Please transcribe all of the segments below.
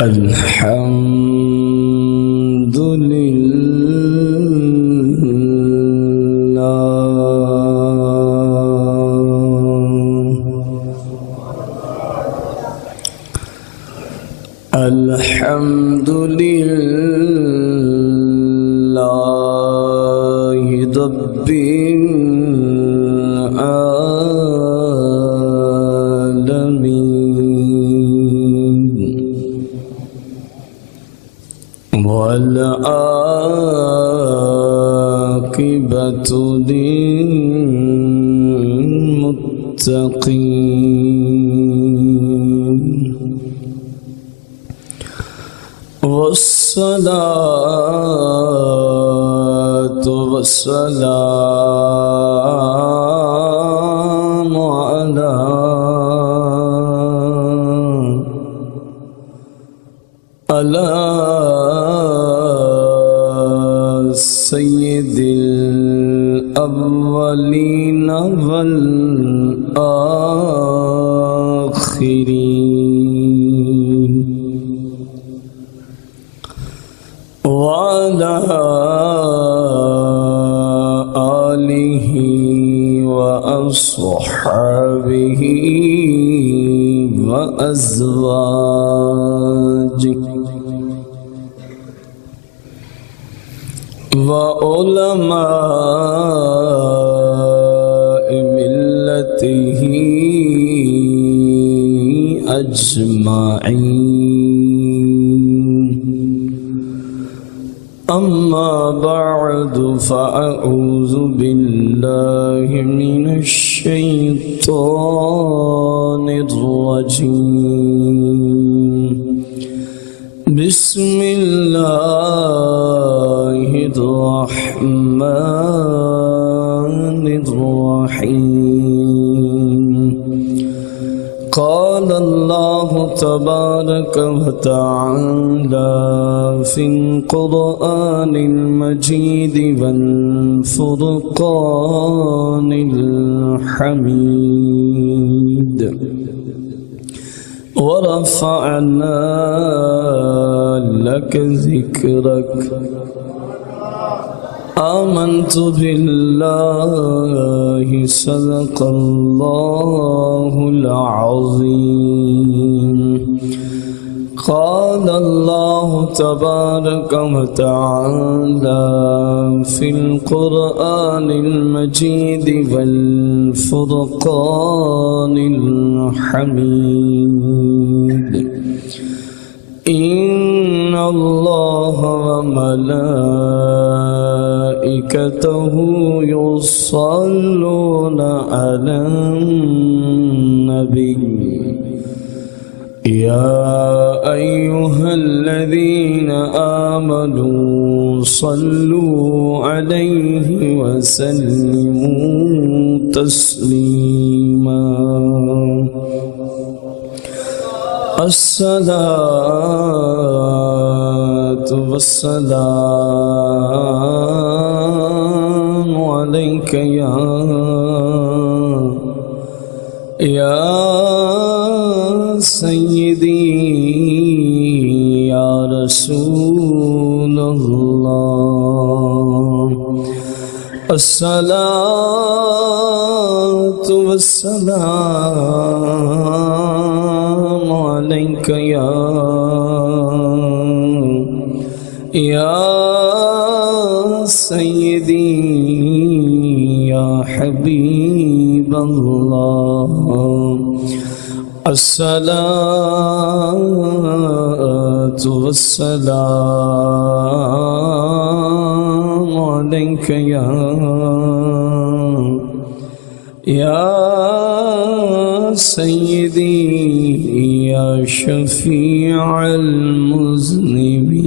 الحمد لله الحمد لله رب العالمين والعاقبة للمتقين والصلاة والسلام على سيد الأولين والآخرين وعلى آله وأصحابه وأزواجه وعلماء ملته أجمعين أما بعد فأعوذ بالله من الشيطان الرجيم بسم الله الرحمن الرحيم قال الله تبارك وتعالى في القرآن المجيد والفرقان الحميد ورفعنا لك ذكرك آمنت بالله صدق الله العظيم قال الله تبارك وتعالى في القرآن المجيد والفرقان الحميد إن الله وملائكته يصلون على النبي يا أيها الذين آمنوا صلوا عليه وسلموا تسليما الصلاة والسلام عليك يا سيدي يا رسول الله الصلاة والسلام عليك يا سيدي يا حبيب الله الصلاة والسلام عليك يا سيدي يا شفيع المذنبين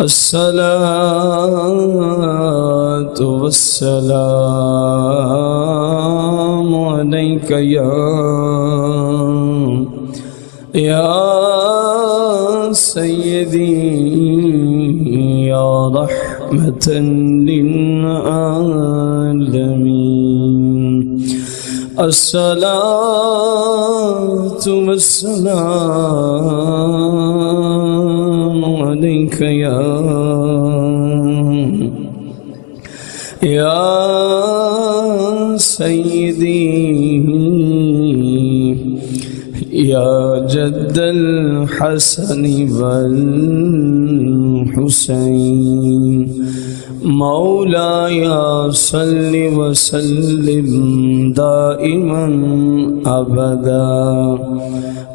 الصلاة والسلام عليك يا سيدي يا رحمة للعالمين الصلاة والسلام عليك يا سيدي يا جد الحسن والحسين مولاي صل وسلم دائما أبدا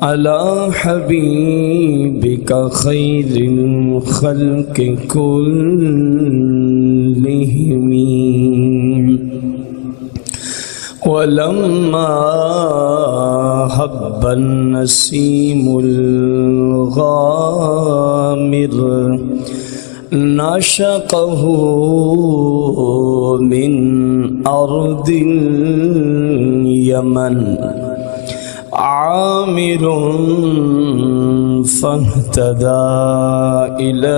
على حبيبك خير الخلق كلهم. ولما هب النسيم الغامر نشقه من أرض اليمن عامر فاهتدى إلى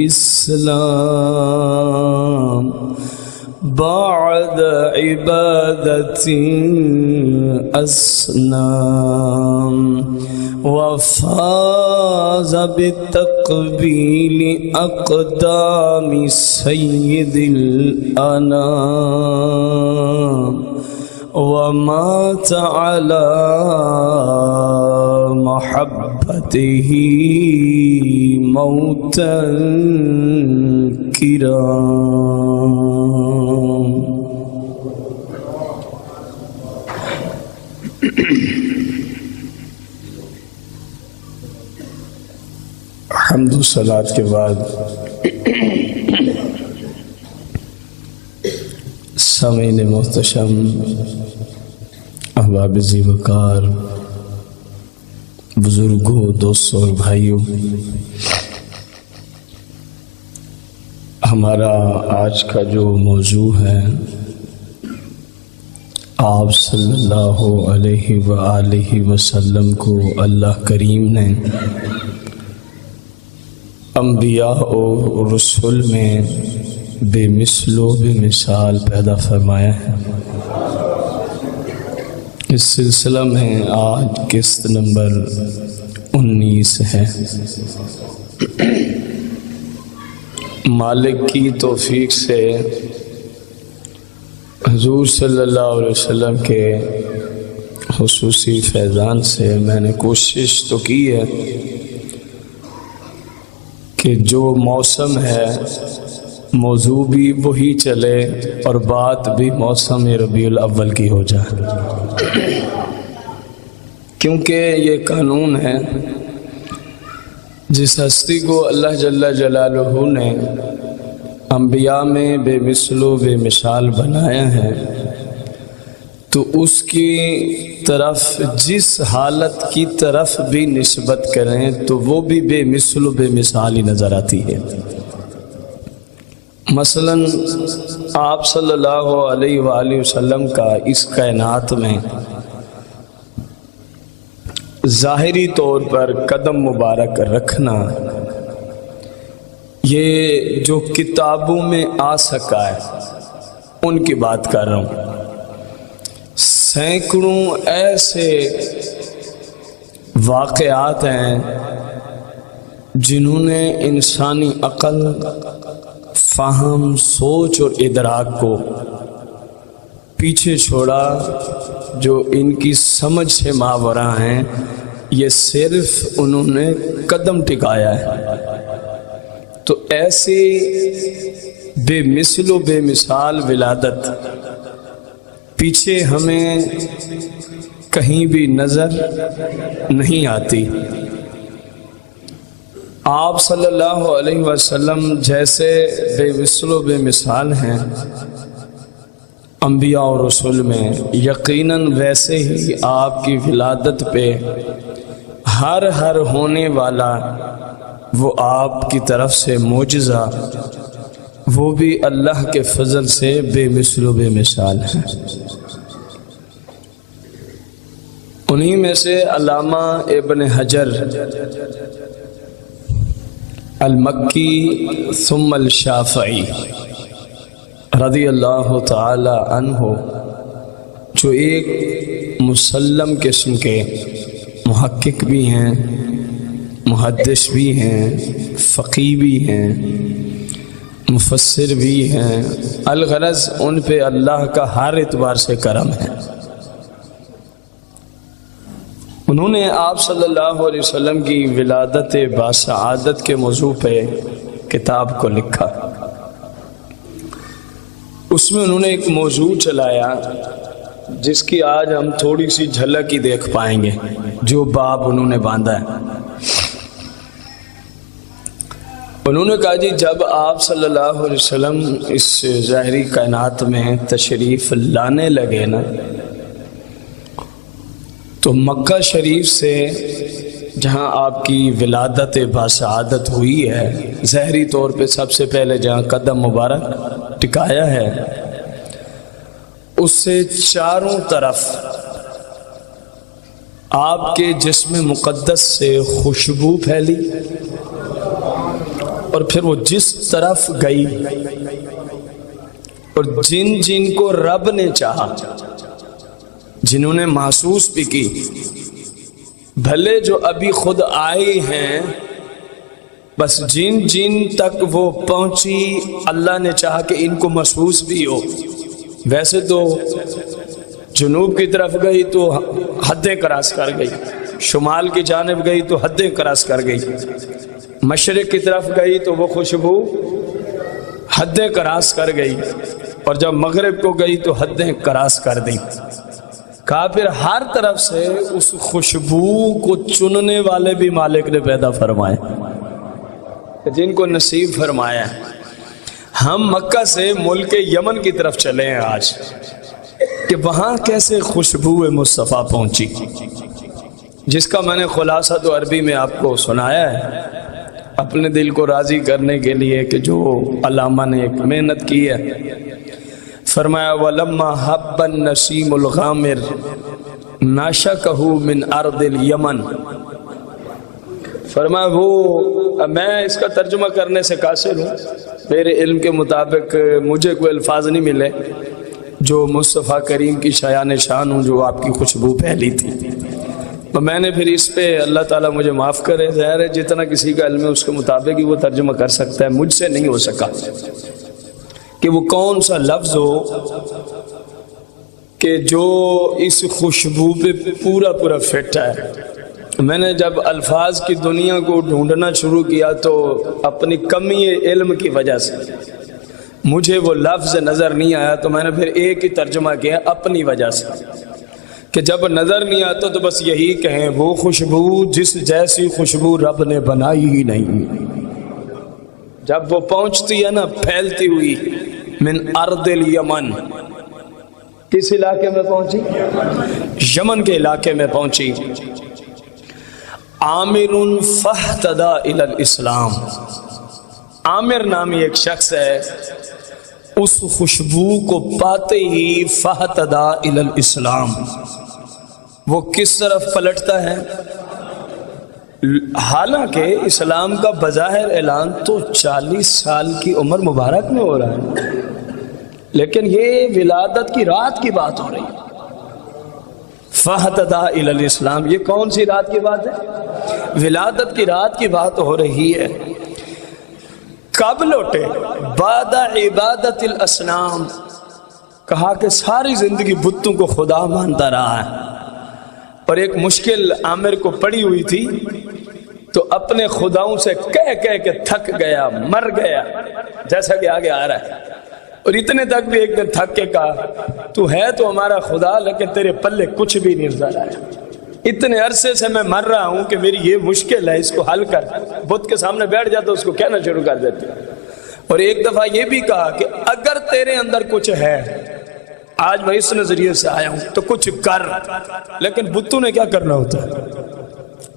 الإسلام بعد عبادة الأصنام وفاز بتقبيل أقدام سيد الأنام ومات على محبته موتا الكرام. حمد و صلات کے بعد سامعین محتشم، احباب ذی وقار، بزرگوں، دوستوں اور بھائیوں، ہمارا آج کا جو موضوع ہے، آپ صلی اللہ علیہ وآلہ وسلم کو اللہ کریم نے انبیاء و رسول میں بے مثل و بے مثال پیدا فرمایا ہے۔ اس سلسلہ میں آج قسط نمبر 19 ہے۔ مالک کی توفیق سے حضور صلی اللہ علیہ وسلم کے خصوصی فیضان سے میں نے کوشش تو کی ہے کہ جو موسم ہے موضوع بھی وہی چلے اور بات بھی موسم ربیع الاول کی ہو جائے، کیونکہ یہ قانون ہے، جس ہستی کو اللہ جل جلالہ نے انبیاء میں بے مثل و بے مثال بنایا ہے، تو اس کی طرف جس حالت کی طرف بھی نسبت کریں تو وہ بھی بے مثل و بے مثال ہی نظر آتی ہے۔ مثلا آپ صلی اللہ علیہ وآلہ وسلم کا اس کائنات میں ظاہری طور پر قدم مبارک رکھنا، یہ جو کتابوں میں آ سکا ہے ان کی بات کر رہا ہوں۔ سینکڑوں ایسے واقعات ہیں جنہوں نے انسانی عقل، فہم، سوچ اور ادراک کو پیچھے چھوڑا، جو ان کی سمجھ سے ماورا ہیں، یہ صرف انہوں نے قدم ٹکایا ہے۔ تو ایسی بے مثل و بے مثال ولادت پیچھے ہمیں کہیں بھی نظر نہیں آتی۔ آپ صلی اللہ علیہ وسلم جیسے بے مثل و بے مثال ہیں انبیاء اور رسول میں، یقیناً ویسے ہی آپ کی ولادت پہ ہر ہونے والا وہ آپ کی طرف سے معجزہ، وہ بھی اللہ کے فضل سے بے مثل و بے مثال ہے۔ انہی میں سے علامہ ابن حجر المکی ثم الشافعی رضی اللہ تعالی عنہ، جو ایک مسلم قسم کے محقق بھی ہیں، محدث بھی ہیں، فقیہ بھی ہیں، مفسر بھی ہیں، الغرض ان پہ اللہ کا ہر اعتبار سے کرم ہے۔ انہوں نے آپ صلی اللہ علیہ وسلم کی ولادت باسعادت کے موضوع پہ کتاب کو لکھا۔ اس میں انہوں نے ایک موضوع چلایا جس کی آج ہم تھوڑی سی جھلک ہی دیکھ پائیں گے، جو باب انہوں نے باندھا ہے۔ انہوں نے کہا جی جب آپ صلی اللہ علیہ وسلم اس ظاہری کائنات میں تشریف لانے لگے نا، تو مکہ شریف سے جہاں آپ کی ولادت باسعادت ہوئی ہے، ظاہری طور پہ سب سے پہلے جہاں قدم مبارک ٹکایا ہے، اس سے چاروں طرف آپ کے جسم مقدس سے خوشبو پھیلی، اور پھر وہ جس طرف گئی اور جن جن کو رب نے چاہا، جنہوں نے محسوس بھی کی، بھلے جو ابھی خود آئے ہیں، بس جن جن تک وہ پہنچی اللہ نے چاہا کہ ان کو محسوس بھی ہو۔ ویسے تو جنوب کی طرف گئی تو حدیں کراس کر گئی، شمال کی جانب گئی تو حدیں کراس کر گئی، مشرق کی طرف گئی تو وہ خوشبو حدیں کراس کر گئی، اور جب مغرب کو گئی تو حدیں کراس کر دی۔ کہا پھر ہر طرف سے اس خوشبو کو چننے والے بھی مالک نے پیدا فرمائے، جن کو نصیب فرمایا۔ ہم مکہ سے ملک یمن کی طرف چلے ہیں آج، کہ وہاں کیسے خوشبو مصطفیٰ پہنچی، جس کا میں نے خلاصہ تو عربی میں آپ کو سنایا ہے، اپنے دل کو راضی کرنے کے لیے کہ جو علامہ نے ایک محنت کی ہے۔ فرمایا وَلَمَّا حَبَّ النَّسِيمُ الْغَامِرُ نَاشَكَهُ مِنْ أَرْضِ الْيَمَنِ۔ فرمایا وہ، میں اس کا ترجمہ کرنے سے قاصر ہوں، میرے علم کے مطابق مجھے کوئی الفاظ نہیں ملے جو مصطفیٰ کریم کی شایان شان ہوں، جو آپ کی خوشبو پھیلی تھی۔ تو میں نے پھر اس پہ، اللہ تعالیٰ مجھے معاف کرے، ظاہر ہے جتنا کسی کا علم ہے اس کے مطابق ہی وہ ترجمہ کر سکتا ہے، مجھ سے نہیں ہو سکا کہ وہ کون سا لفظ ہو کہ جو اس خوشبو پہ پورا پورا فٹ ہے۔ میں نے جب الفاظ کی دنیا کو ڈھونڈنا شروع کیا تو اپنی کمی علم کی وجہ سے مجھے وہ لفظ نظر نہیں آیا، تو میں نے پھر ایک ہی ترجمہ کیا اپنی وجہ سے، کہ جب نظر نہیں آتا تو بس یہی کہیں وہ خوشبو جس جیسی خوشبو رب نے بنائی ہی نہیں، جب وہ پہنچتی ہے نا پھیلتی ہوئی، من ارض الیمن، کس علاقے میں پہنچی؟ یمن کے علاقے میں پہنچی۔ عامر فاہتدی الی الاسلام، عامر نامی ایک شخص ہے، اس خوشبو کو پاتے ہی فاہتدی الی الاسلام، وہ کس طرف پلٹتا ہے؟ حالانکہ اسلام کا بظاہر اعلان تو 40 سال کی عمر مبارک میں ہو رہا ہے، لیکن یہ ولادت کی رات کی بات ہو رہی ہے۔ فاہتدی الی الاسلام، یہ کون سی رات کی بات ہے؟ ولادت کی رات کی بات ہو رہی ہے۔ کب لوٹے؟ بعد عبادت الاصنام، کہا کہ ساری زندگی بتوں کو خدا مانتا رہا ہے، اور ایک مشکل عامر کو پڑی ہوئی تھی، تو اپنے خداؤں سے کہہ کے تھک گیا، مر گیا، جیسا کہ آگے آ رہا ہے۔ اور اتنے تک بھی ایک دن تھک کے کہا تو ہے تو ہمارا خدا، لیکن تیرے پلے کچھ بھی نہیں نظر آیا، اتنے عرصے سے میں مر رہا ہوں کہ میری یہ مشکل ہے، اس کو حل کر۔ بت کے سامنے بیٹھ جاتا اس کو کہنا شروع کر دیتے۔ اور ایک دفعہ یہ بھی کہا کہ اگر تیرے اندر کچھ ہے، آج میں اس نظریے سے آیا ہوں تو کچھ کر، لیکن بتوں نے کیا کرنا ہوتا ہے؟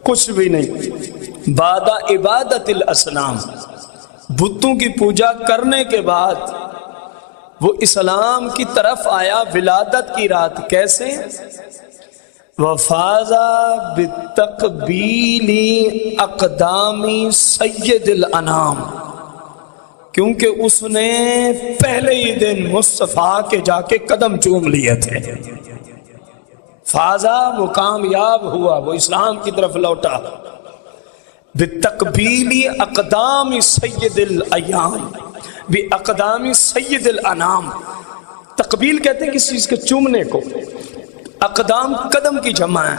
کچھ بھی نہیں۔ بعد عبادت الاصنام، بتوں کی پوجا کرنے کے بعد وہ اسلام کی طرف آیا ولادت کی رات۔ کیسے؟ وفازا بتقبیل اقدام سید الانام، کیونکہ اس نے پہلے ہی دن مصطفیٰ کے جا کے قدم چوم لیے تھے۔ فازا، وہ کامیاب ہوا، وہ اسلام کی طرف لوٹا۔ بتقبیل اقدام سید الایام، باقدام سید الانام۔ تقبیل کہتے ہیں کسی چیز کے چومنے کو، اقدام قدم کی جمع ہے،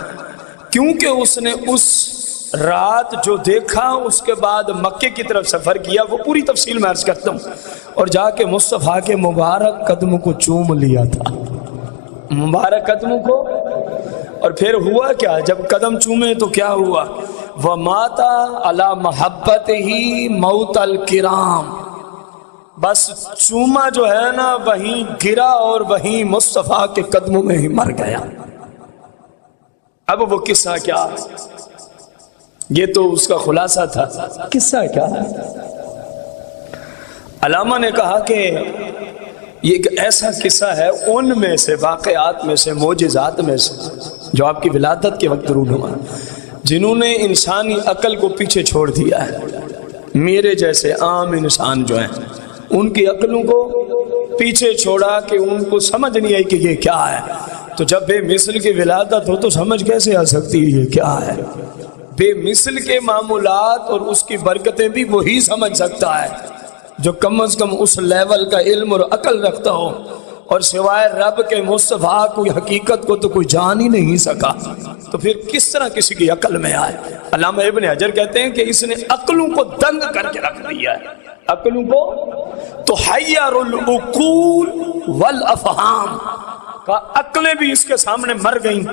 کیونکہ اس نے اس رات جو دیکھا اس کے بعد مکے کی طرف سفر کیا، وہ پوری تفصیل میں عرض کرتا ہوں، اور جا کے مصطفیٰ کے مبارک قدموں کو چوم لیا تھا، مبارک قدموں کو۔ اور پھر ہوا کیا؟ جب قدم چومے تو کیا ہوا؟ وَمَاتَ عَلَى مَحَبَّتِهِ مَوْتَ الْكِرَامِ، بس چوما جو ہے نا وہیں گرا اور وہیں مصطفیٰ کے قدموں میں ہی مر گیا۔ اب وہ قصہ کیا؟ یہ تو اس کا خلاصہ تھا، قصہ کیا ہے؟ علامہ نے کہا کہ یہ ایک ایسا قصہ ہے ان میں سے، واقعات میں سے، معجزات میں سے، جو آپ کی ولادت کے وقت رونما، جنہوں نے انسانی عقل کو پیچھے چھوڑ دیا ہے۔ میرے جیسے عام انسان جو ہیں ان کی عقلوں کو پیچھے چھوڑا کہ ان کو سمجھ نہیں آئی کہ یہ کیا ہے۔ تو جب بے مثل کی ولادت ہو تو سمجھ کیسے آ سکتی ہے یہ کیا ہے؟ بے مثل کے معمولات اور اس کی برکتیں بھی وہی سمجھ سکتا ہے جو کم از کم اس لیول کا علم اور عقل رکھتا ہو، اور سوائے رب کے مصطفیٰ کوئی حقیقت کو تو کوئی جان ہی نہیں سکا، تو پھر کس طرح کسی کی عقل میں آئے؟ علامہ ابن حجر کہتے ہیں کہ اس نے عقلوں کو دنگ کر کے رکھ دیا ہے، عقلوں کو تحیر العقول والافہام کا، عقلیں بھی اس کے سامنے مر گئیں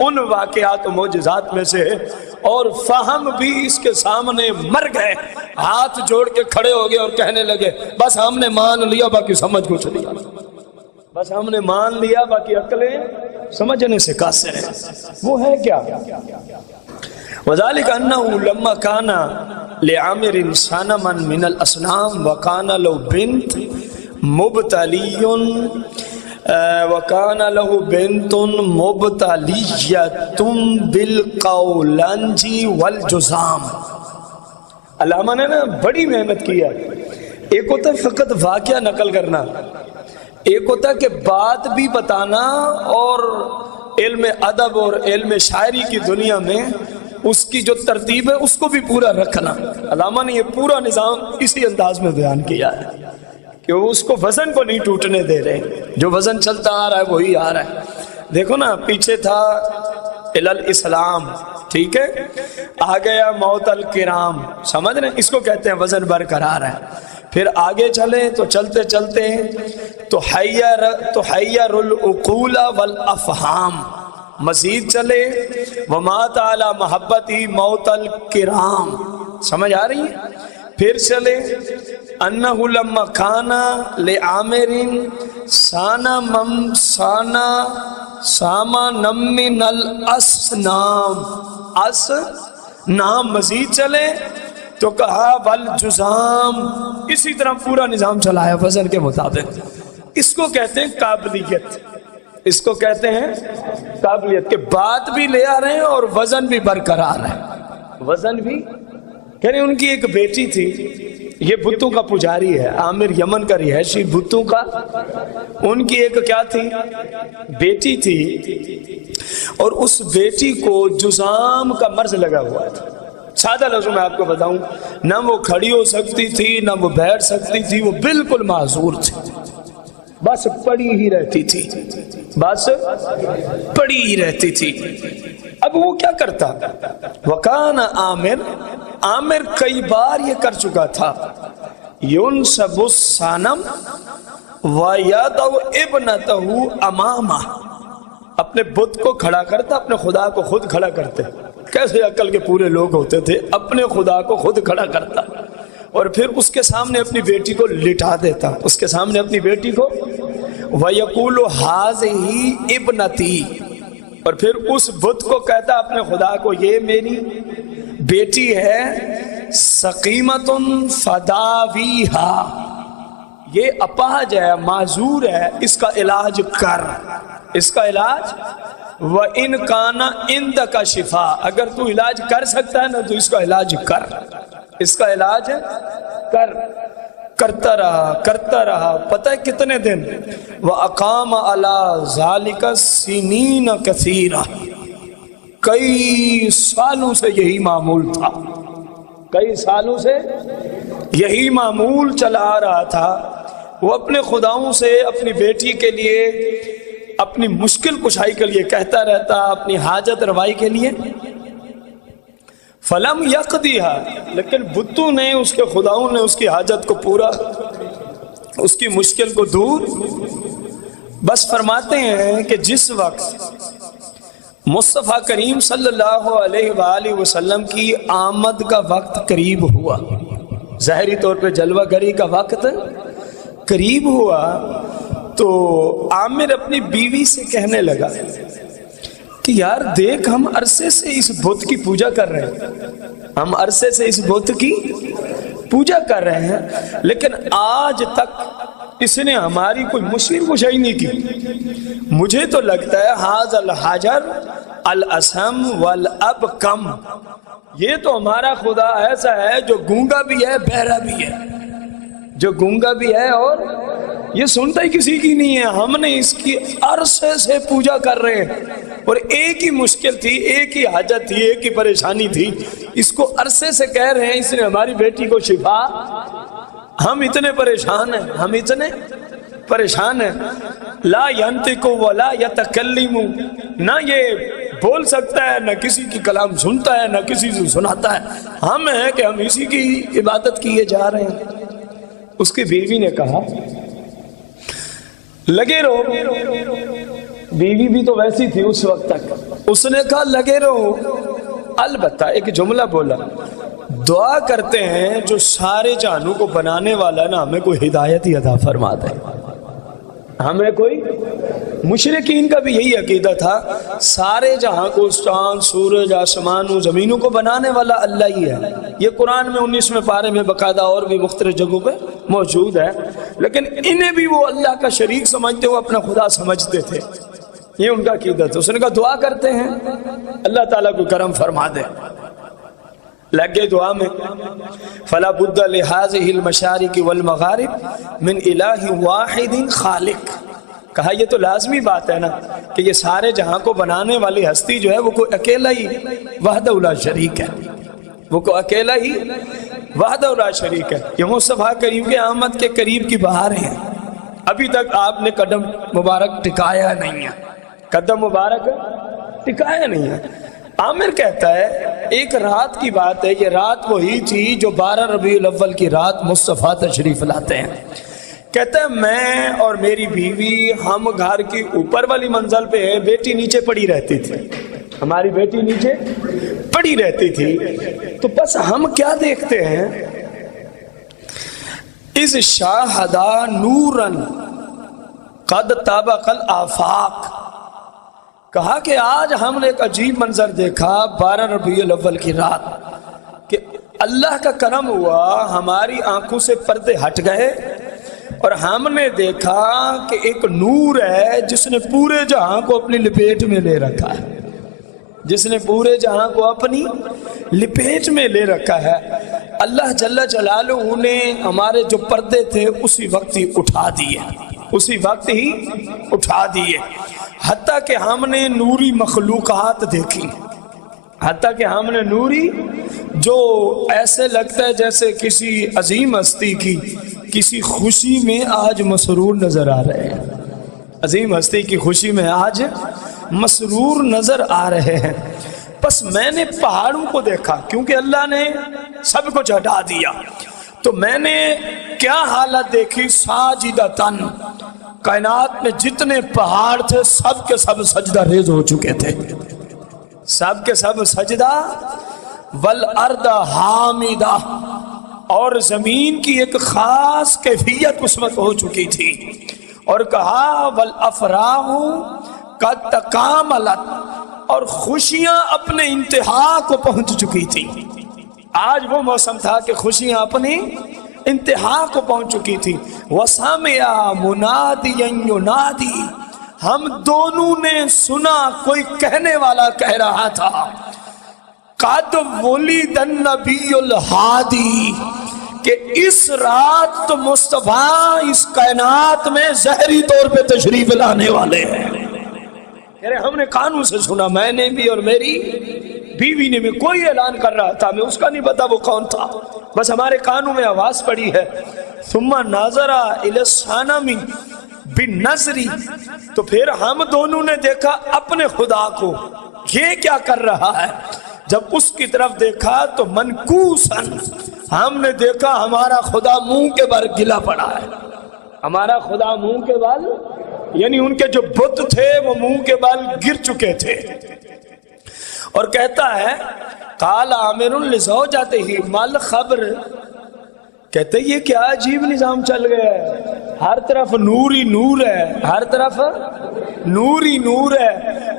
ان واقعات و معجزات میں سے، اور فہم بھی اس کے سامنے مر گئے، ہاتھ جوڑ کے کھڑے ہو گئے اور کہنے لگے بس ہم نے مان لیا، باقی سمجھ کچھ نہیں، بس ہم نے مان لیا، باقی عقلیں سمجھنے سے قاصر ہیں۔ وہ ہے کیا؟ وذلك انه لما كان لعامر صنما من الاصنام وكان له بنت وكان له بنت مبتلية بالقولنج والجزام۔ علامہ نے نا بڑی محنت کی ہے، ایک ہوتا ہے فقط واقعہ نقل کرنا، ایک ہوتا ہے کہ بات بھی بتانا، اور علم ادب اور علم شاعری کی دنیا میں اس کی جو ترتیب ہے اس کو بھی پورا رکھنا۔ علامہ نے یہ پورا نظام اسی انداز میں بیان کیا ہے کہ وہ اس کو وزن کو نہیں ٹوٹنے دے رہے، جو وزن چلتا آ رہا ہے وہی آ رہا ہے۔ دیکھو نا، پیچھے تھا الاسلام، ٹھیک ہے، آ گیا موت الکرام، سمجھ رہے ہیں، اس کو کہتے ہیں وزن برقرار ہے۔ پھر آگے چلے تو چلتے چلتے تو حیر العقول والافہام، مزید چلے ومات علی محبتی موت الکرام، سمجھ آ رہی ہے؟ پھر چلے انہو لما کانا لعامر ساما نمن الاسنام، نام مزید چلے تو کہا والجزام، اسی طرح پورا نظام چلایا وزن کے مطابق۔ اس کو کہتے ہیں قابلیت، اس کو کہتے ہیں قابلیت، کہ بات بھی لے آ رہے ہیں اور وزن بھی برقرار ہے، وزن بھی۔ یعنی ان کی ایک بیٹی تھی، یہ بتوں کا پجاری ہے، عامر یمن کا رہائشی، بتوں کا، ان کی ایک کیا تھی؟ بیٹی تھی، اور اس بیٹی کو جزام کا مرض لگا ہوا تھا۔ سادہ لفظوں میں آپ کو بتاؤں، نہ وہ کھڑی ہو سکتی تھی نہ وہ بیٹھ سکتی تھی، وہ بالکل معذور تھی، بس پڑی ہی رہتی تھی، بس پڑی ہی رہتی تھی۔ اب وہ کیا کرتا؟ وکان عامر کئی بار یہ کر چکا تھا، ينصب الصنم ويدع ابنته امامہ، اپنے بت کو کھڑا کرتا، اپنے خدا کو خود کھڑا کرتے۔ کیسے عقل کے پورے لوگ ہوتے تھے، اپنے خدا کو خود کھڑا کرتا، اور پھر اس کے سامنے اپنی بیٹی کو لٹا دیتا، اس کے سامنے اپنی بیٹی کو، وَيَقُولُ هَذِهِ ابْنَتِي، اور پھر اس بت کو کہتا اپنے خدا کو، یہ میری بیٹی ہے، سَقِيمَةٌ فَدَاوِيهَا، یہ اپاہج ہے، معذور ہے، اس کا علاج کر، اس کا علاج، وَإِنْ كَانَ عِنْدَكَ شِفَاء، اگر تو علاج کر سکتا ہے نا تو اس کا علاج کر، اس کا علاج کر۔ کرتا رہا پتہ ہے کتنے دن، وَأَقَامَ عَلَى ذَلِكَ سِنِينَ كَثِيرًا، کئی سالوں سے یہی معمول تھا، کئی سالوں سے یہی معمول چلا آ رہا تھا. وہ اپنے خداؤں سے اپنی بیٹی کے لیے، اپنی مشکل کشائی کے لیے کہتا رہتا، اپنی حاجت روائی کے لیے. فلم یقضیھا، لیکن بتوں نے، اس کے خداؤں نے اس کی حاجت کو پورا، اس کی مشکل کو دور. بس فرماتے ہیں کہ جس وقت مصطفیٰ کریم صلی اللہ علیہ وآلہ وسلم کی آمد کا وقت قریب ہوا، ظاہری طور پہ جلوہ گری کا وقت قریب ہوا، تو عامر اپنی بیوی سے کہنے لگا کہ یار دیکھ، ہم عرصے سے اس بت کی پوجا کر رہے ہیں، ہم عرصے سے اس بت کی پوجا کر رہے ہیں، لیکن آج تک اس نے ہماری کوئی مشکل کشائی نہیں کی. مجھے تو لگتا ہے ھذا الحجر الاسم والابکم، یہ تو ہمارا خدا ایسا ہے جو گونگا بھی ہے، بہرا بھی ہے، جو گونگا بھی ہے اور یہ سنتا ہی کسی کی نہیں ہے. ہم نے اس کی عرصے سے پوجا کر رہے ہیں، اور ایک ہی مشکل تھی، ایک ہی حاجت تھی، ایک ہی پریشانی تھی، اس کو عرصے سے کہہ رہے ہیں، اس نے ہماری بیٹی کو شفا. ہم اتنے پریشان ہیں، ہم اتنے پریشان ہیں. لا ینطق ولا یتکلم، نہ یہ بول سکتا ہے، نہ کسی کی کلام سنتا ہے، نہ کسی سے سناتا ہے. ہم ہیں کہ ہم اسی کی عبادت کیے جا رہے ہیں. اس کی بیوی نے کہا لگے رہو. بیوی بھی تو ویسی تھی اس وقت تک. اس نے کہا لگے رہو. البتہ ایک جملہ بولا، دعا کرتے ہیں جو سارے جہانوں کو بنانے والا نا، ہمیں کوئی ہدایت ہی عطا فرما دے. ہمیں کوئی، مشرکین کا بھی یہی عقیدہ تھا، سارے جہاں کو، چاند، سورج، آسمان و زمینوں کو بنانے والا اللہ ہی ہے. یہ قرآن میں 19ویں پارے میں باقاعدہ اور بھی مختلف جگہوں پہ موجود ہے. لیکن انہیں بھی وہ اللہ کا شریک سمجھتے ہوئے اپنا خدا سمجھتے تھے. یہ ان کا عقیدہ تھا. اس نے کہا دعا کرتے ہیں اللہ تعالیٰ کو کرم فرما دے. لگے دعا میں. فلا بد لهذه المشارق والمغارب من الہ واحد خالق. کہا یہ تو لازمی بات ہے نا کہ یہ سارے جہاں کو بنانے والی ہستی جو ہے وہ کوئی اکیلا ہی وحدہ لا شریک ہے، وہ کوئی اکیلا ہی وحدہ لا شریک ہے. یہ مصطفیٰ کریم کے آمد کے قریب کی بہار ہیں. ابھی تک آپ نے قدم مبارک ٹکایا نہیں ہے، قدم مبارک ٹکایا نہیں ہے. عامر کہتا ہے ایک رات کی بات ہے، یہ رات وہی تھی جو 12 ربیع الاول کی رات مصطفیٰ تشریف لاتے ہیں. کہتا ہے میں اور میری بیوی، ہم گھر کی اوپر والی منزل پہ ہیں، بیٹی نیچے پڑی رہتی تھی، ہماری بیٹی نیچے پڑی رہتی تھی. تو بس ہم کیا دیکھتے ہیں، اذ شاہدہ نوراً قد طابق الآفاق. کہا کہ آج ہم نے ایک عجیب منظر دیکھا 12 ربیع الاول کی رات، کہ اللہ کا کرم ہوا، ہماری آنکھوں سے پردے ہٹ گئے اور ہم نے دیکھا کہ ایک نور ہے جس نے پورے جہاں کو اپنی لپیٹ میں لے رکھا ہے، جس نے پورے جہاں کو اپنی لپیٹ میں لے رکھا ہے. اللہ جل جلالہ نے ہمارے جو پردے تھے اسی وقت ہی اٹھا دیے، اسی وقت ہی اٹھا دیے. حتیٰ کہ ہم نے نوری مخلوقات دیکھی، حتیٰ کہ ہم نے نوری جو ایسے لگتا ہے جیسے کسی عظیم ہستی کی کسی خوشی میں آج مسرور نظر آ رہے ہیں، عظیم ہستی کی خوشی میں آج مسرور نظر آ رہے ہیں. بس میں نے پہاڑوں کو دیکھا، کیونکہ اللہ نے سب کچھ ہٹا دیا، تو میں نے کیا حالت دیکھی، ساجدتن، کائنات میں جتنے پہاڑ تھے سب کے سب سجدہ ریز ہو چکے تھے، سب کے سب سجدہ. والارض حامدہ، اور زمین کی ایک خاص کیفیت اس وقت ہو چکی تھی. اور کہا والافراح قد تکاملت، اور خوشیاں اپنے انتہا کو پہنچ چکی تھی. آج وہ موسم تھا کہ خوشیاں اپنی انتہا کو پہنچ چکی تھی. وَسَمِعَ مُنَادِيًا يُنَادِي، ہم دونوں نے سنا کوئی کہنے والا کہہ رہا تھا، قَدْ وُلِدَ النَّبِيُّ الْهَادِي، کہ اس رات تو مصطفیٰ اس کائنات میں ظاہری طور پہ تشریف لانے والے ہیں. ہم نے کانوں سے سنا، میں نے بھی اور میری بیوی نے میں کوئی اعلان کر رہا تھا، میں اس کا نہیں پتا وہ کون تھا، بس ہمارے کانوں میں آواز پڑی ہے ثم ناظر الی الصنم بالنظر، تو پھر ہم دونوں نے دیکھا اپنے خدا کو یہ کیا کر رہا ہے۔ جب اس کی طرف دیکھا تو منکوسن، ہم نے دیکھا ہمارا خدا منہ کے بل گلا پڑا ہے، ہمارا خدا منہ کے بل، یعنی ان کے جو بت تھے وہ منہ کے بل گر چکے تھے۔ اور کہتا ہے قال عامر لزوجته مال خبر، کہتے یہ کیا عجیب نظام چل گیا ہے، ہر طرف نور ہی نور ہے، ہر طرف نور ہی نور ہے۔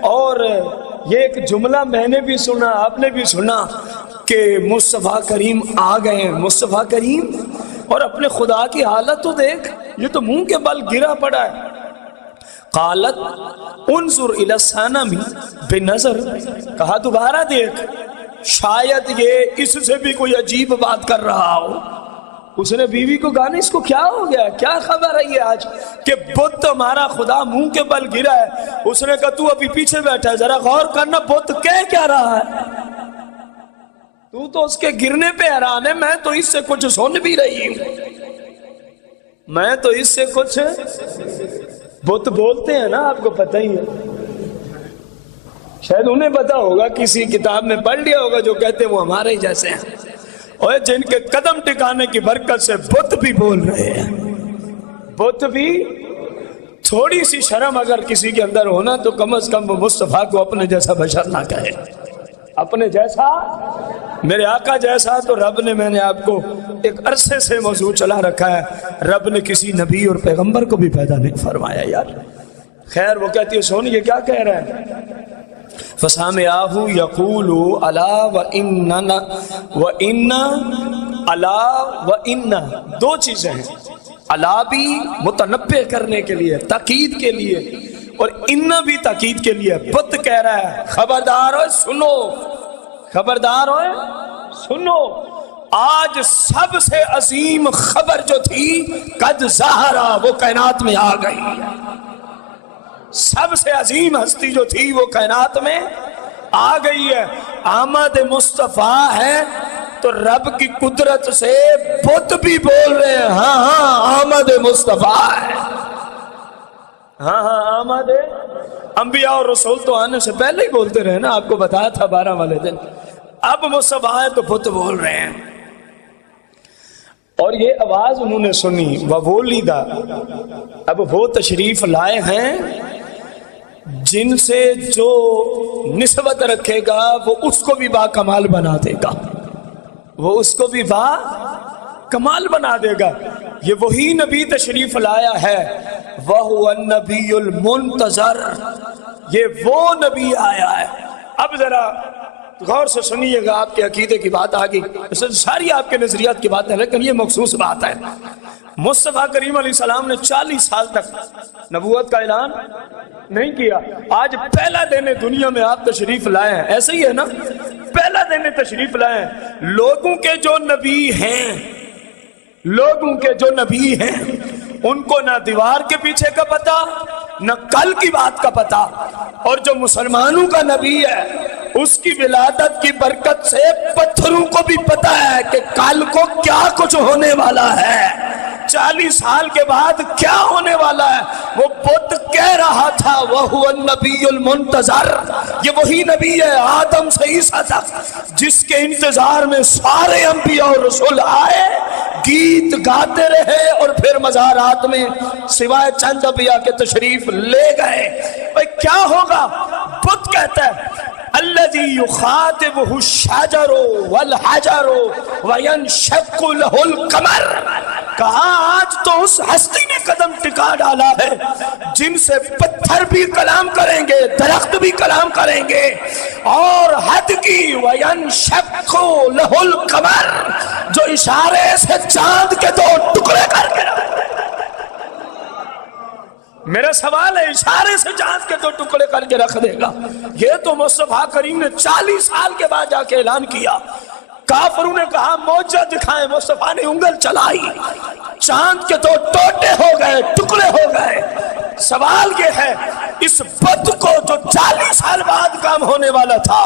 اور یہ ایک جملہ میں نے بھی سنا، آپ نے بھی سنا کہ مصطفیٰ کریم آ گئے، مصطفیٰ کریم، اور اپنے خدا کی حالت تو دیکھ، یہ تو منہ کے بل گرا پڑا ہے۔ قالت انظر الی الصنم بنظر، کہا دوبارہ دیکھ، شاید یہ اس سے بھی کوئی عجیب بات کر رہا ہو۔ اس نے بیوی کو کہا اس کو کیا ہو گیا، کیا خبر ہے یہ آج کہ بت ہمارا خدا منہ کے بل گرا ہے۔ اس نے کہا تو ابھی پیچھے بیٹھا ہے، ذرا غور کرنا بت کہہ کیا رہا ہے، تو اس کے گرنے پہ حیران ہے، میں تو اس سے کچھ سن بھی رہی ہوں، میں تو اس سے کچھ، بت بولتے ہیں نا، آپ کو پتہ ہی ہے، شاید انہیں پتا ہوگا، کسی کتاب میں پڑھ لیا ہوگا، جو کہتے ہیں وہ ہمارے ہی جیسے ہیں، اور جن کے قدم ٹکانے کی برکت سے بت بھی بول رہے ہیں، بت بھی۔ تھوڑی سی شرم اگر کسی کے اندر ہونا تو کم از کم وہ مصطفیٰ کو اپنے جیسا بشر نہ کہے، اپنے جیسا، میرے آقا جیسا تو رب نے، میں نے آپ کو ایک عرصے سے موضوع چلا رکھا ہے، رب نے کسی نبی اور پیغمبر کو بھی پیدا نہیں فرمایا یار۔ خیر وہ کہتی ہے سون یہ کیا کہہ رہا ہے، فَسَامِعَاهُ يَقُولُ أَلَا وَإِنَّا أَلَا وَإِنَّا، دو چیزیں ہیں، الا بھی متنبع کرنے کے لیے، تاکید کے لیے، اور انا بھی تاکید کے لیے۔ بت کہہ رہا ہے خبردار ہو سنو، خبردار ہو سنو، آج سب سے عظیم خبر جو تھی قد ظہرا، وہ کائنات میں آ گئی، سب سے عظیم ہستی جو تھی وہ کائنات میں آ گئی ہے۔ آمد مصطفیٰ ہے تو رب کی قدرت سے بت بھی بول رہے ہیں ہاں ہاں آمد مصطفیٰ ہے، ہاں ہاں آمد۔ انبیاء اور رسول تو آنے سے پہلے ہی بولتے رہے نا، آپ کو بتایا تھا 12 والے دن، اب مصطفیٰ ہے تو بت بول رہے ہیں۔ اور یہ آواز انہوں نے سنی، وَوُلِدَ، اب وہ تشریف لائے ہیں جن سے جو نسبت رکھے گا وہ اس کو بھی با کمال بنا دے گا، وہ اس کو بھی با کمال بنا دے گا۔ یہ وہی نبی تشریف لایا ہے، وَهُوَ النَّبِيُّ الْمُنْتَظَرُ، یہ وہ نبی آیا ہے۔ اب ذرا غور سے سنیے گا، آپ کے عقیدے کی بات آگئی، ساری آپ کے نظریات کی بات ہے، لیکن یہ مخصوص بات ہے۔ مصطفیٰ کریم علیہ السلام نے 40 سال تک نبوت کا اعلان نہیں کیا، آج پہلا دن دنیا میں آپ تشریف لائے ہیں، ایسے ہی ہے نا، پہلا دن تشریف لائے ہیں۔ لوگوں کے جو نبی ہیں، لوگوں کے جو نبی ہیں ان کو نہ دیوار کے پیچھے کا پتہ، نہ کل کی بات کا پتہ، اور جو مسلمانوں کا نبی ہے اس کی ولادت کی برکت سے پتھروں کو بھی پتہ ہے کہ کل کو کیا کچھ ہونے والا ہے، 40 سال کے بعد کیا ہونے والا ہے۔ وہ بت کہہ رہا تھا وَهُوَ النَّبِيُّ الْمُنْتَظَرُ، یہ وہی نبی ہے آدم سے عیسیٰ تک جس کے انتظار میں سارے انبیاء اور رسول آئے، گیت گاتے رہے، اور پھر مزارات میں سوائے چند انبیاء کے تشریف لے گئے۔ بھئی کیا ہوگا؟ بت کہتا ہے الذي يخاطبه الشجر والحجر وينشق له القمر، کہا آج تو اس ہستی نے قدم ٹکا ڈالا ہے جن سے پتھر بھی کلام کریں گے، درخت بھی کلام کریں گے، اور حد کی وینشق له القمر، جو اشارے سے چاند کے 2 ٹکڑے کر کے، میرا سوال ہے اشارے سے چاند کے 2 ٹکڑے کر کے رکھ دے گا؟ یہ تو مصطفیٰ کریم نے 40 سال کے بعد جا کے اعلان کیا۔ کافروں نے کہا معجزہ دکھائیں، مصطفیٰ نے انگل چلائی، چاند کے 2 ٹوٹے ہو گئے، ٹکڑے ہو گئے۔ سوال یہ ہے اس بت کو جو 40 سال بعد کام ہونے والا تھا،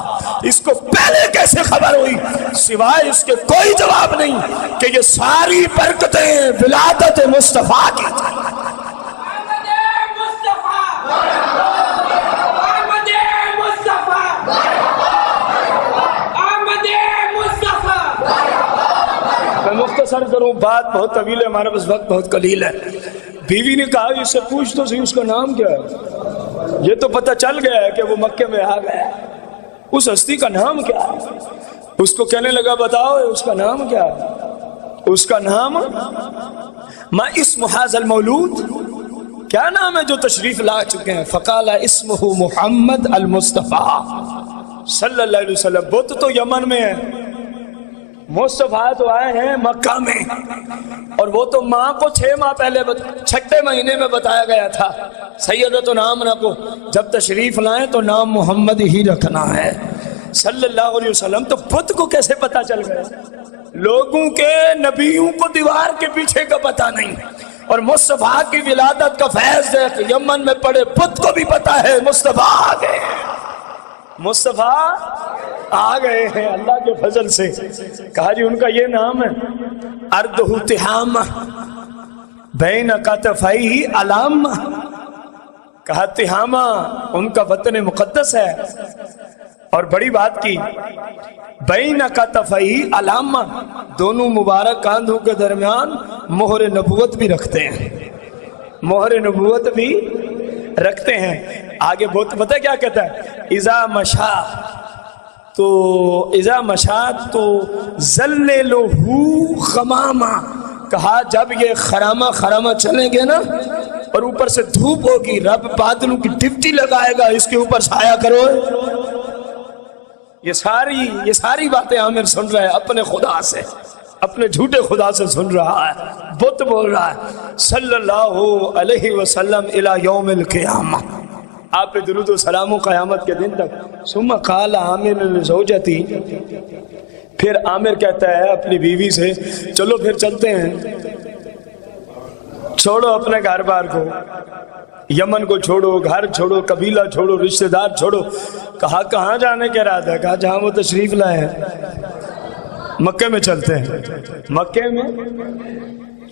اس کو پہلے کیسے خبر ہوئی؟ سوائے اس کے کوئی جواب نہیں کہ یہ ساری برکتیں ولادت مصطفیٰ کی تھی۔ مختصر کروں، بات بہت طویل ہے، ہمارے پاس وقت بہت قلیل ہے۔ بیوی نے کہا اس سے پوچھ تو صحیح اس کا نام کیا ہے؟ یہ تو پتہ چل گیا ہے کہ وہ مکے میں آ گیا، اس ہستی کا نام کیا ہے؟ اس کو کہنے لگا بتاؤ اس کا نام کیا ہے؟ اس کا نام ما اسم هذا المولود، کیا نام ہے جو تشریف لا چکے ہیں؟ فقال اسمہ محمد المصطفیٰ صلی اللہ علیہ وسلم۔ بت تو یمن میں ہے، مصطفیٰ تو آئے ہیں مکہ میں، اور وہ تو ماں کو 6 ماہ پہلے 6 مہینے میں بتایا گیا تھا سیدتنا آمنہ کو جب تشریف لائیں تو نام محمد ہی رکھنا ہے صلی اللہ علیہ وسلم۔ تو بت کو کیسے پتا چل گیا؟ لوگوں کے نبیوں کو دیوار کے پیچھے کا پتہ نہیں، اور مصطفیٰ کی ولادت کا فیض ہے کہ یمن میں پڑے بت کو بھی پتا ہے مصطفیٰ آ گئے، مصطفیٰ آ گئے ہیں اللہ کے فضل سے۔ کہا جی ان کا یہ نام ہے، اردہ تہامہ بین کتفیہ علامہ۔ کہا تہامہ ان کا وطن مقدس ہے، اور بڑی بات کی بین کتفیہ علامہ، دونوں مبارک کاندھوں کے درمیان مہر نبوت بھی رکھتے ہیں، مہر نبوت بھی رکھتے ہیں۔ آگے بہت پتہ کیا کہتا ہے؟ اذا مشا تو ذللہ غمامہ۔ کہا جب یہ خرامہ چلیں گے نا اور اوپر سے دھوپ ہوگی، رب بادلوں کی ڈپٹی لگائے گا، اس کے اوپر سایہ کرو۔ یہ ساری باتیں عامر سن رہا ہے اپنے خدا سے، اپنے جھوٹے خدا سے سن رہا ہے، بت بول رہا ہے صلی اللہ علیہ وسلم الی یوم القیامہ۔ آپ پہ درود و سلام و قیامت کے دن تک۔ ثم قال عامر لزوجتی، پھر عامر کہتا ہے اپنی بیوی سے چلو پھر چلتے ہیں، چھوڑو اپنے گھر بار کو، یمن کو چھوڑو، گھر چھوڑو، قبیلہ چھوڑو، رشتہ دار چھوڑو۔ کہا کہاں جانے کے ارادہ ہے؟ کہا جہاں وہ تشریف لائے ہیں، مکے میں چلتے ہیں۔ مکے میں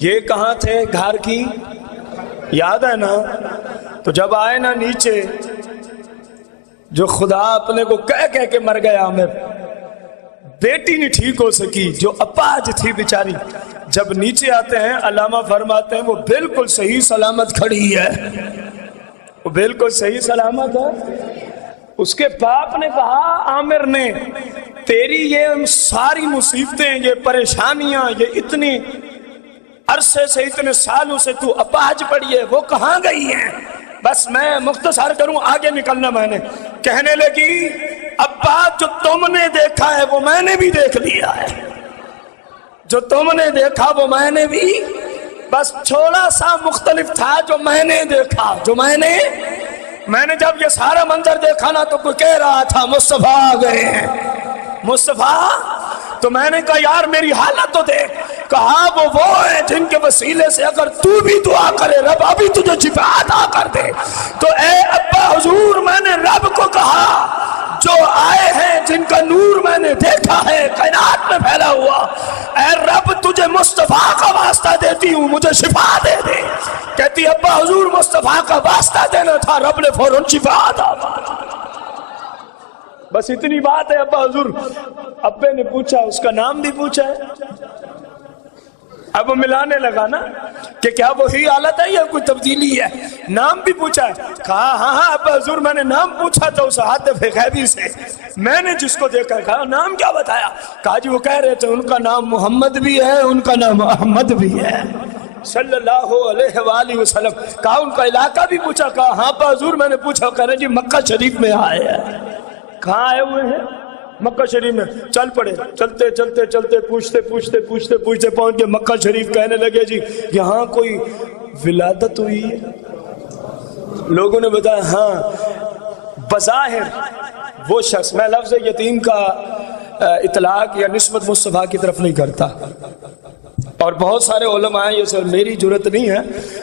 یہ کہاں تھے؟ گھر کی یاد ہے نا؟ تو جب آئے نا نیچے، جو خدا اپنے کو کہہ کے مر گیا عامر، بیٹی نہیں ٹھیک ہو سکی جو اپاہج تھی بیچاری، جب نیچے آتے ہیں علامہ فرماتے ہیں وہ بالکل صحیح سلامت کھڑی ہے، وہ بالکل صحیح سلامت ہے۔ اس کے باپ نے کہا عامر نے تیری یہ ساری مصیبتیں، یہ پریشانیاں، یہ اتنی عرصے سے، اتنے سالوں سے تو اپاہج پڑی ہے، وہ کہاں گئی ہیں؟ بس میں مختصر کروں، آگے نکلنا میں نے۔ کہنے لگی ابا جو تم نے دیکھا ہے وہ میں نے بھی دیکھ لیا ہے، جو تم نے دیکھا وہ میں نے بھی، بس تھوڑا سا مختلف تھا جو میں نے دیکھا، جو میں نے جب یہ سارا منظر دیکھا نا تو کوئی کہہ رہا تھا مصطفیٰ آ گئے ہیں، مصطفیٰ۔ تو میں نے کہا یار میری حالت تو دیکھ۔ کہا وہ ہیں جن کے وسیلے سے اگر تو بھی دعا کرے رب ابھی تجھے شفا عطا کر دے۔ تو اے ابا حضور میں نے رب کو کہا جو آئے ہیں جن کا نور میں نے دیکھا ہے کائنات میں پھیلا ہوا، اے رب تجھے مصطفیٰ کا واسطہ دیتی ہوں مجھے شفا دے دے۔ کہتی ابا حضور مصطفیٰ کا واسطہ دینا تھا، رب نے فوراً شفا عطا فرمایا۔ بس اتنی بات ہے ابا حضور۔ ابے نے پوچھا، اس کا نام بھی پوچھا ہے، اب وہ ملانے لگا نا کہ کیا وہی حالت ہے یا کوئی تبدیلی ہے، نام بھی پوچھا ہے۔ کہا ہاں ابا حضور میں نے نام پوچھا تھا اس حادث غیبی سے، میں نے جس کو دیکھا۔ کہا نام کیا بتایا؟ کہا جی وہ کہہ رہے تھے ان کا نام محمد بھی ہے ان کا نام احمد بھی ہے صلی اللہ علیہ وآلہ وسلم۔ کہا ان کا علاقہ بھی پوچھا؟ کہا ہاں ابا حضور میں نے پوچھا۔ کہہ رہے جی مکہ شریف میں آئے ہیں۔ کہاں آئے ہوئے ہیں؟ مکہ شریف میں۔ چل پڑے، چلتے چلتے چلتے پوچھتے پوچھتے پوچھتے پوچھتے پہنچ کے مکہ شریف۔ کہنے لگے جی یہاں کوئی ولادت ہوئی ہے؟ لوگوں نے بتایا ہاں بظاہر وہ شخص، میں لفظ یتیم کا اطلاق یا نسبت مصطفیٰ کی طرف نہیں کرتا، اور بہت سارے علماء ہیں، یہ سر میری جرت نہیں ہے،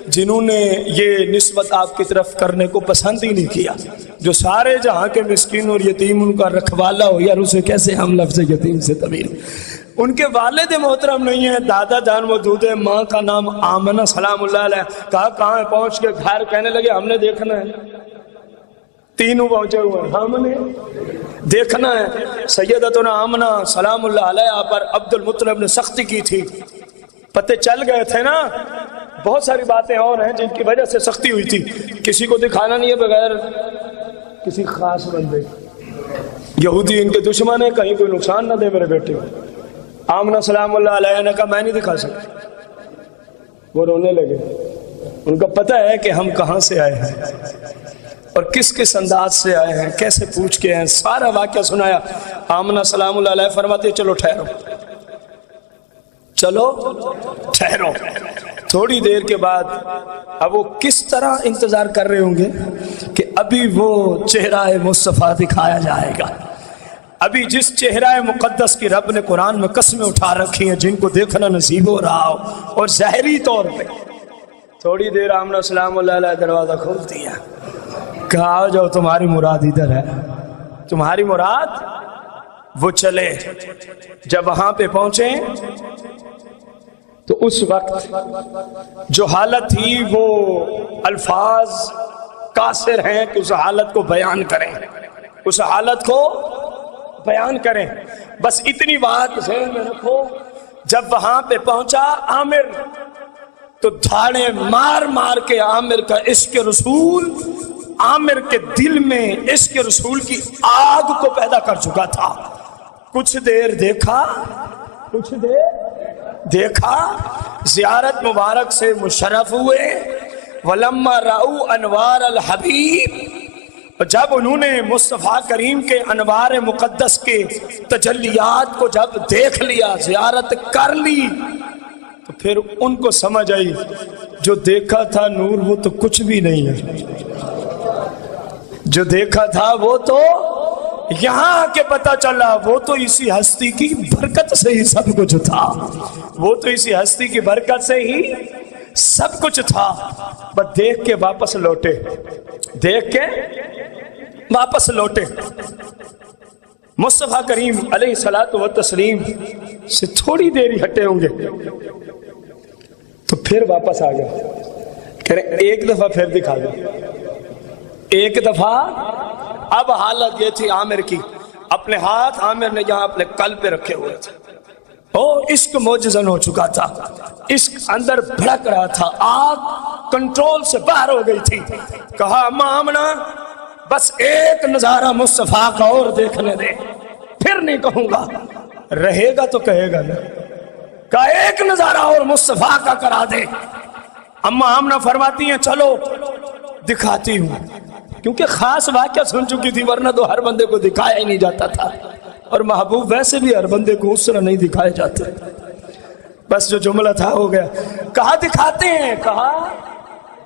جنہوں نے یہ نسبت آپ کی طرف کرنے کو پسند ہی نہیں کیا. جو سارے جہاں کے مسکین اور یتیم ان کا رکھوالا ہو، یار اسے کیسے ہم لفظ یتیم سے طویل. ان کے والد محترم نہیں ہیں، دادا جان موجود ہے، ماں کا نام آمنہ سلام اللہ علیہ. کہا کہاں ہے؟ پہنچ کے گھر کہنے لگے ہم نے دیکھنا ہے. تینوں پہنچے ہوئے ہیں، ہم نے دیکھنا ہے. سیدتنا آمنہ سلام اللہ علیہ پر عبد المطلب نے سختی کی تھی، پتے چل گئے تھے نا. بہت ساری باتیں اور ہیں جن کی وجہ سے سختی ہوئی تھی. کسی کو دکھانا نہیں ہے بغیر کسی خاص بندے. یہودی ان کے دشمن ہیں، کہیں کوئی نقصان نہ دے میرے بیٹے کو. آمنہ سلام اللہ علیہ نے کہا میں نہیں دکھا سکتا. وہ رونے لگے. ان کا پتہ ہے کہ ہم کہاں سے آئے ہیں اور کس کس انداز سے آئے ہیں، کیسے پوچھ کے ہیں. سارا واقعہ سنایا. آمنہ سلام اللہ علیہ فرماتے چلو ٹھہرو، چلو ٹھہرو. تھوڑی دیر کے بعد اب وہ کس طرح انتظار کر رہے ہوں گے کہ ابھی وہ چہرہ مصطفیٰ دکھایا جائے گا. ابھی جس چہرہ مقدس کی رب نے قرآن میں قسمیں اٹھا رکھی ہیں، جن کو دیکھنا نصیب ہو رہا ہو اور ظاہری طور پہ. تھوڑی دیر آمنہ سلام اللہ علیہ دروازہ کھول دیا. کہا آ جاؤ تمہاری مراد ادھر ہے، تمہاری مراد. وہ چلے. جب وہاں پہ پہنچے تو اس وقت جو حالت تھی وہ الفاظ قاصر ہیں کہ اس حالت کو بیان کریں، اس حالت کو بیان کریں. بس اتنی بات ذہن میں رکھو. جب وہاں پہ پہنچا عامر تو دھاڑے مار مار کے عامر کا عشق رسول عامر کے دل میں عشق رسول کی آگ کو پیدا کر چکا تھا. کچھ دیر دیکھا، کچھ دیر دیکھا، زیارت مبارک سے مشرف ہوئے. وَلَمَّا رَأُوا أَنْوَارَ الْحَبِيبِ، جب انہوں نے مصطفیٰ کریم کے انوار مقدس کے تجلیات کو جب دیکھ لیا، زیارت کر لی، تو پھر ان کو سمجھ آئی جو دیکھا تھا نور وہ تو کچھ بھی نہیں ہے. جو دیکھا تھا وہ تو یہاں کے پتہ چلا وہ تو اسی ہستی کی برکت سے ہی سب کچھ تھا. وہ تو اسی ہستی کی برکت سے ہی سب کچھ تھا. بس دیکھ کے واپس لوٹے، دیکھ کے واپس لوٹے. مصطفیٰ کریم علیہ الصلوۃ والتسلیم سے تھوڑی دیر ہی ہٹے ہوں گے تو پھر واپس آ گئے. کہہ رہے ایک دفعہ پھر دکھا دو، ایک دفعہ. اب حالت یہ تھی عامر کی، اپنے ہاتھ عامر نے یہاں اپنے قلب پہ رکھے ہوئے تھے. عشق موجزن ہو چکا تھا، عشق اندر بھڑک رہا تھا، آگ کنٹرول سے باہر ہو گئی تھی. کہا اما آمنہ بس ایک نظارہ مصطفیٰ کا اور دیکھنے دے، پھر نہیں کہوں گا. رہے گا تو کہے گا نا. کہا ایک نظارہ اور مصطفیٰ کا کرا دے. اما آمنہ فرماتی ہیں چلو دکھاتی ہوں، کیونکہ خاص واقعہ سن چکی تھی، ورنہ تو ہر بندے کو دکھایا ہی نہیں جاتا تھا، اور محبوب ویسے بھی ہر بندے کو اس طرح نہیں دکھائے جاتے. بس جو جملہ تھا ہو گیا. کہا دکھاتے ہیں، کہا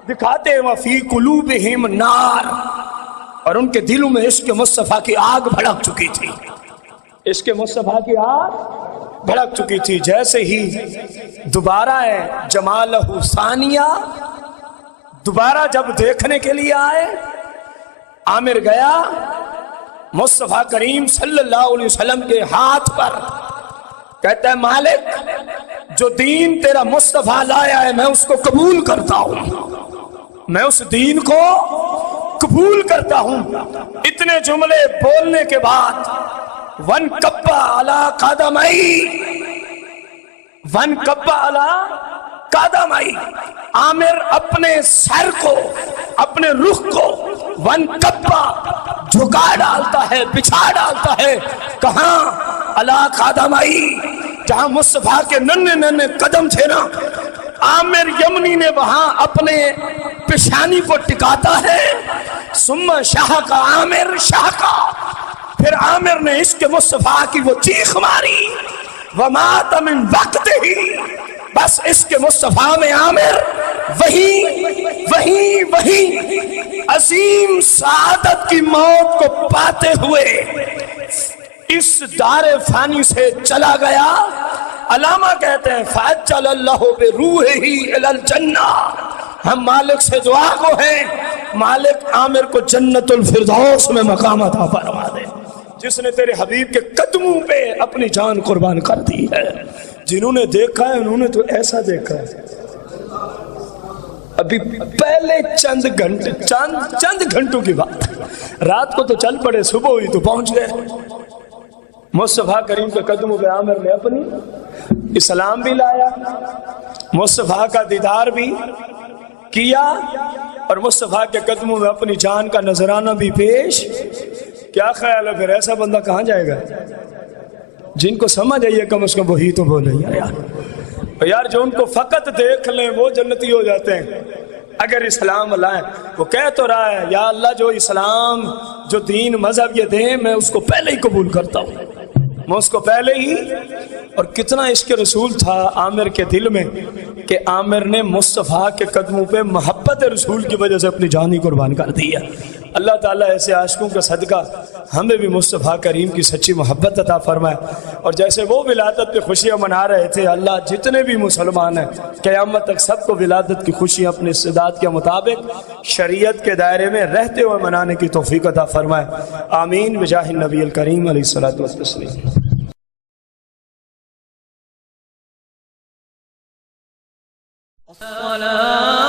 دکھاتے ہیں. وفی قلوبہم نار، اور ان کے دلوں میں عشق مصطفیٰ کی آگ بھڑک چکی تھی. عشق مصطفیٰ کی آگ بھڑک چکی تھی. جیسے ہی دوبارہ جمالہ ثانیہ، دوبارہ جب دیکھنے کے لیے آئے، عامر گیا مصطفیٰ کریم صلی اللہ علیہ وسلم کے ہاتھ پر، کہتا ہے مالک جو دین تیرا مصطفیٰ لایا ہے میں اس کو قبول کرتا ہوں، میں اس دین کو قبول کرتا ہوں. اتنے جملے بولنے کے بعد وَانْكَبَّ عَلَىٰ قَدَمَيْهِ، وَانْكَبَّ عَلَىٰ قَدَمَيْهِ، عامر اپنے سر کو، اپنے رخ کو وَانْكَبَّ جھکا ڈالتا ہے، بچھا ڈالتا ہے. کہاں؟ عَلَىٰ قَدَمَيْهِ، جہاں مصطفیٰ کے ننھے ننھے قدم تھے نا. عامر یمنی نے وہاں اپنے پیشانی کو ٹکاتا ہے. ثم شہق عامر شہقا، پھر عامر نے عشق مصطفیٰ کی وہ چیخ ماری. وَمَاتَ مِن وَقْتِهِ، بس عشق مصطفیٰ میں عامر وہی عظیم سعادت کی موت کو پاتے ہوئے اس دار فانی سے چلا گیا. علامہ کہتے ہیں فَأَجَّلَ اللَّهُ بِرُوحِهِ إِلَى الْجَنَّةِ، ہم مالک سے دعا کو ہیں مالک عامر کو جنت الفردوس میں مقام عطا فرما دے، جس نے تیرے حبیب کے قدموں پہ اپنی جان قربان کر دی ہے۔ جنہوں نے دیکھا ہے انہوں نے تو ایسا دیکھا ہے، ابھی پہلے چند گھنٹوں کی بات، رات کو تو چل پڑے، صبح ہوئی تو پہنچ گئے۔ مصطفیٰ کریم کے قدموں پہ عامر نے اپنی اسلام بھی لایا، مصطفیٰ کا دیدار بھی کیا، اور مصطفیٰ کے قدموں میں اپنی جان کا نذرانہ بھی پیش۔ کیا خیال ہے پھر ایسا بندہ کہاں جائے گا؟ جن کو سمجھ آئیے کم از کم وہی تو بولے یار، جو ان کو فقط دیکھ لیں وہ جنتی ہو جاتے ہیں۔ اگر اسلام لائیں، وہ کہہ تو رہا ہے یا اللہ جو اسلام جو دین مذہب یہ دیں میں اس کو پہلے ہی قبول کرتا ہوں، میں اس کو پہلے ہی۔ اور کتنا عشق رسول تھا عامر کے دل میں کہ عامر نے مصطفیٰ کے قدموں پہ محبت رسول کی وجہ سے اپنی جان ہی قربان کر دی ہے۔ اللہ تعالیٰ ایسے عاشقوں کا صدقہ ہمیں بھی مصطفیٰ کریم کی سچی محبت عطا فرمائے، اور جیسے وہ ولادت پہ خوشیاں منا رہے تھے، اللہ جتنے بھی مسلمان ہیں قیامت تک سب کو ولادت کی خوشیاں اپنے استعداد کے مطابق شریعت کے دائرے میں رہتے ہوئے منانے کی توفیق عطا فرمائے، آمین بجاہ النبی الکریم علیہ الصلوۃ والتسلیم۔ الصلاة